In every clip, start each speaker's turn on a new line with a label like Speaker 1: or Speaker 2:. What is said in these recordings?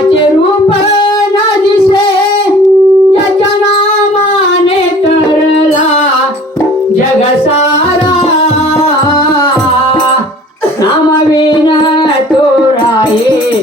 Speaker 1: ज्याचे रूप न दिसे ज्याच्या नामाने तरला जगसारा. नामविन तो राये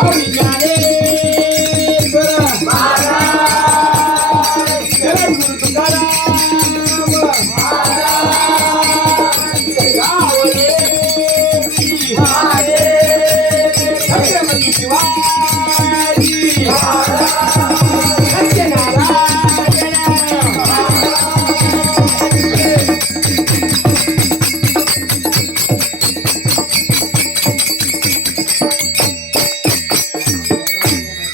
Speaker 1: Sorry.